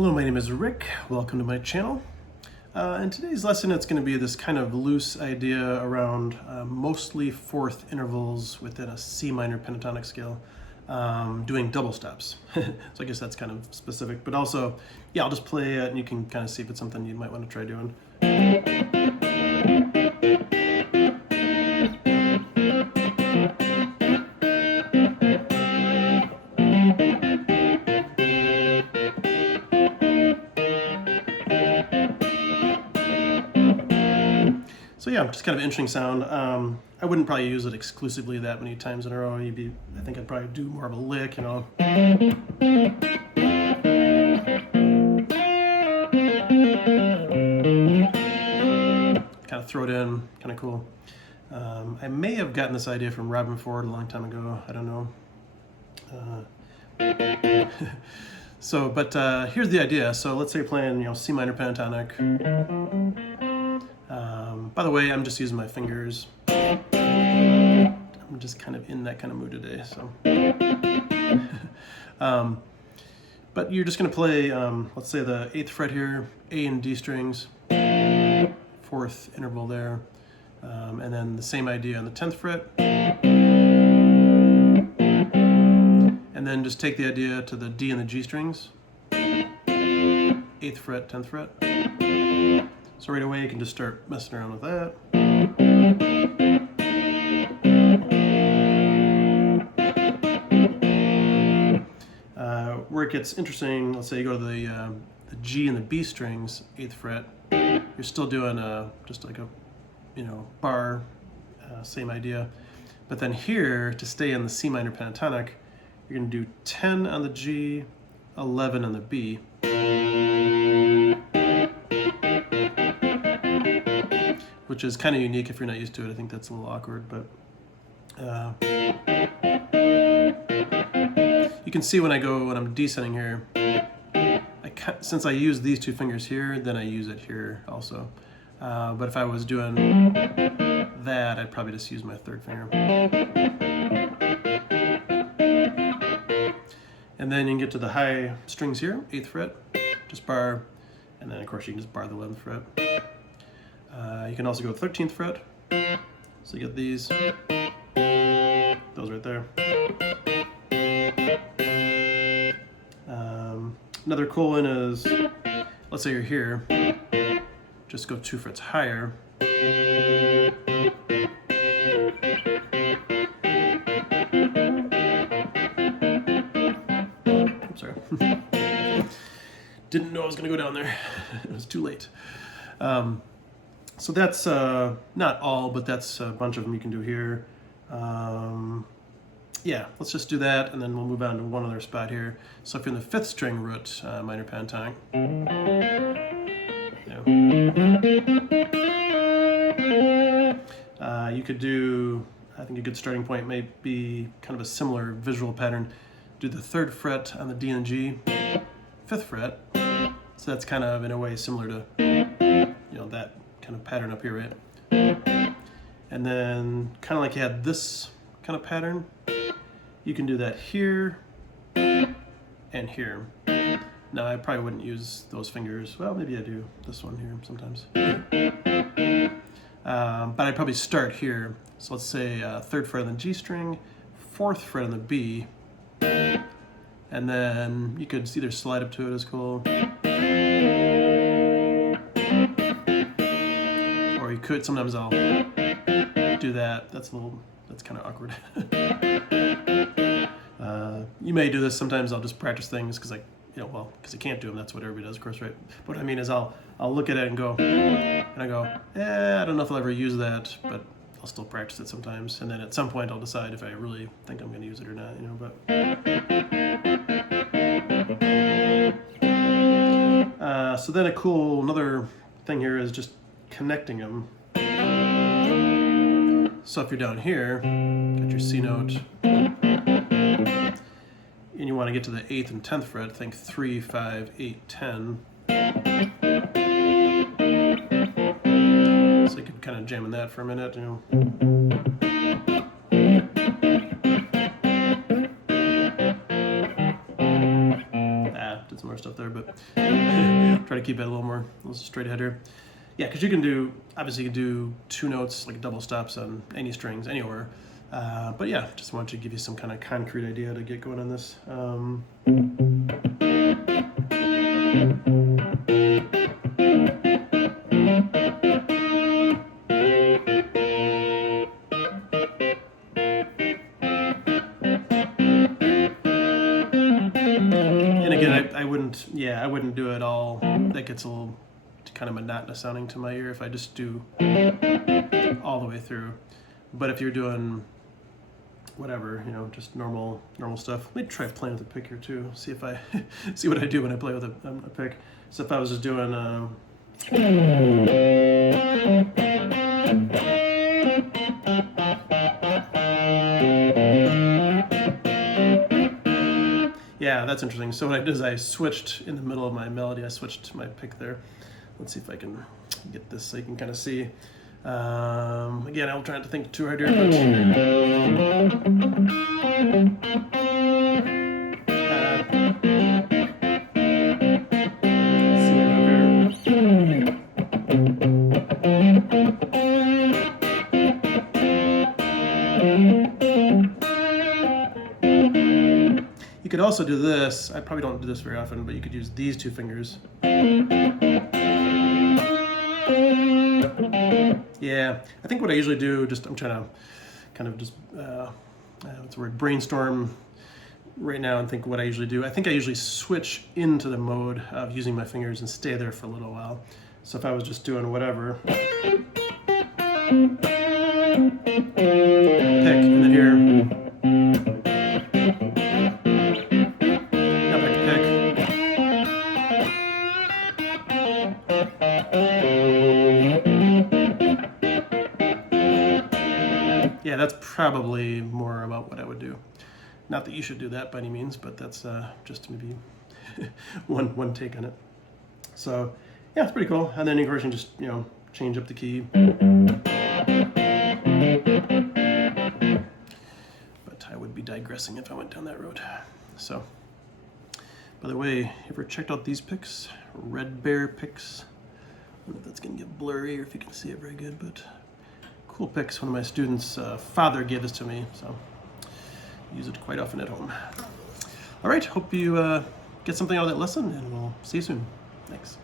Hello, my name is Rick. Welcome to my channel. In today's lesson, it's going to be this kind of loose idea around mostly fourth intervals within a C minor pentatonic scale, doing double steps. So I guess that's kind of specific, but also, yeah, I'll just play it and you can kind of see if it's something you might want to try doing. So yeah, just kind of interesting sound. I wouldn't probably use it exclusively that many times in a row. I think I'd probably do more of a lick, you know. Kind of throw it in, kind of cool. I may have gotten this idea from Robin Ford a long time ago. I don't know. But here's the idea. So let's say you're playing, you know, C minor pentatonic. By the way, I'm just using my fingers. I'm just kind of in that kind of mood today, so. But you're just going to play, let's say the 8th fret here, A and D strings, 4th interval there, and then the same idea on the 10th fret. And then just take the idea to the D and the G strings, 8th fret, 10th fret. So right away you can just start messing around with that. Where it gets interesting, let's say you go to the G and the B strings, 8th fret, you're still doing just like a, you know, bar, same idea. But then here, to stay in the C minor pentatonic, you're going to do 10 on the G, 11 on the B. Which is kind of unique if you're not used to it. I think that's a little awkward, but you can see when I'm descending here, since I use these two fingers here, then I use it here also. But if I was doing that, I'd probably just use my 3rd finger. And then you can get to the high strings here, 8th fret, just bar, and then of course you can just bar the 11th fret. You can also go 13th fret, so you get these, those right there. Another cool one is, let's say you're here, just go 2 frets higher. I'm sorry. Didn't know I was going to go down there. It was too late. So that's not all, but that's a bunch of them you can do here. Yeah, let's just do that, and then we'll move on to one other spot here. So if you're in the 5th string root, minor pentatonic, you could do, I think a good starting point may be kind of a similar visual pattern. Do the 3rd fret on the D and G, 5th fret. So that's kind of in a way similar to, you know, that kind of pattern up here, right? And then kind of like you had this kind of pattern, you can do that here and here. Now I probably wouldn't use those fingers. Well, maybe I do this one here sometimes. But I'd probably start here. So let's say 3rd fret on the G string, 4th fret on the B, and then you could either slide up to it as cool, or you could, sometimes I'll do that. That's kind of awkward. You may do this, sometimes I'll just practice things because I can't do them, that's what everybody does, of course, right? But what I mean is I'll look at it and go, I don't know if I'll ever use that, but I'll still practice it sometimes. And then at some point I'll decide if I really think I'm going to use it or not, you know, but. So then another thing here is just connecting them. So if you're down here, got your C note, and you want to get to the 8th and 10th fret, think 3, 5, 8, 10. So you could kind of jam in that for a minute, you know. did some more stuff there, but try to keep it a little straight ahead here. Yeah, because you can do, obviously you can do 2 notes, like double stops on any strings, anywhere. But yeah, just wanted to give you some kind of concrete idea to get going on this. And again, I wouldn't do it all. That gets a little kind of monotonous sounding to my ear if I just do all the way through. But if you're doing whatever, you know, just normal stuff. Let me try playing with a pick here too. See if I see what I do when I play with a pick. So if I was just doing yeah, that's interesting. So what I did is I switched in the middle of my melody. I switched my pick there. Let's see if I can get this so you can kind of see. Again, I'll try not to think too hard here, but you could also do this. I probably don't do this very often, but you could use these 2 fingers. Yeah, I think what I usually do, I'm trying to kind of just, what's the word, brainstorm right now and think what I usually do. I think I usually switch into the mode of using my fingers and stay there for a little while. So if I was just doing whatever, pick, and then here, now back to pick. Yeah, that's probably more about what I would do. Not that you should do that by any means, but that's just maybe one take on it. So yeah, it's pretty cool. And then of course you can just, you know, change up the key. But I would be digressing if I went down that road. So, by the way, you ever checked out these picks? Red Bear picks. I don't know if that's gonna get blurry or if you can see it very good, but cool picks. One of my students' father gave this to me, so I use it quite often at home. All right, hope you get something out of that lesson, and we'll see you soon. Thanks.